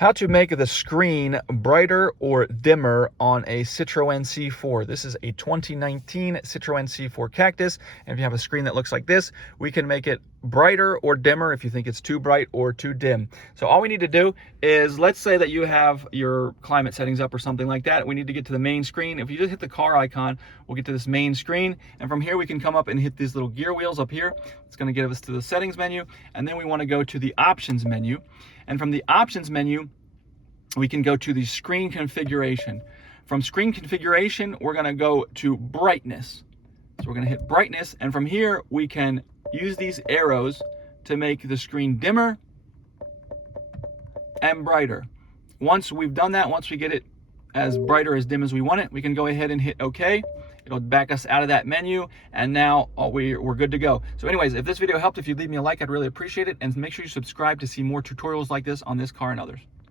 How to make the screen brighter or dimmer on a Citroen C4. This is a 2019 Citroen C4 Cactus, and if you have a screen that looks like this, we can make it brighter or dimmer if you think it's too bright or too dim. So all we need to do is, let's say that you have your climate settings up or something like that. We need to get to the main screen. If you just hit the car icon, we'll get to this main screen, and from here we can come up and hit these little gear wheels up here. It's going to get us to the settings menu, and then we want to go to the options menu, and from the options menu we can go to the screen configuration. From screen configuration, we're going to go to brightness. So we're going to hit brightness, and from here we can use these arrows to make the screen dimmer and brighter. Once we've done that, once we get it as bright or as dim as we want it, we can go ahead and hit OK. It'll back us out of that menu, and now we're good to go. So anyways, if this video helped, if you'd leave me a like, I'd really appreciate it, and make sure you subscribe to see more tutorials like this on this car and others.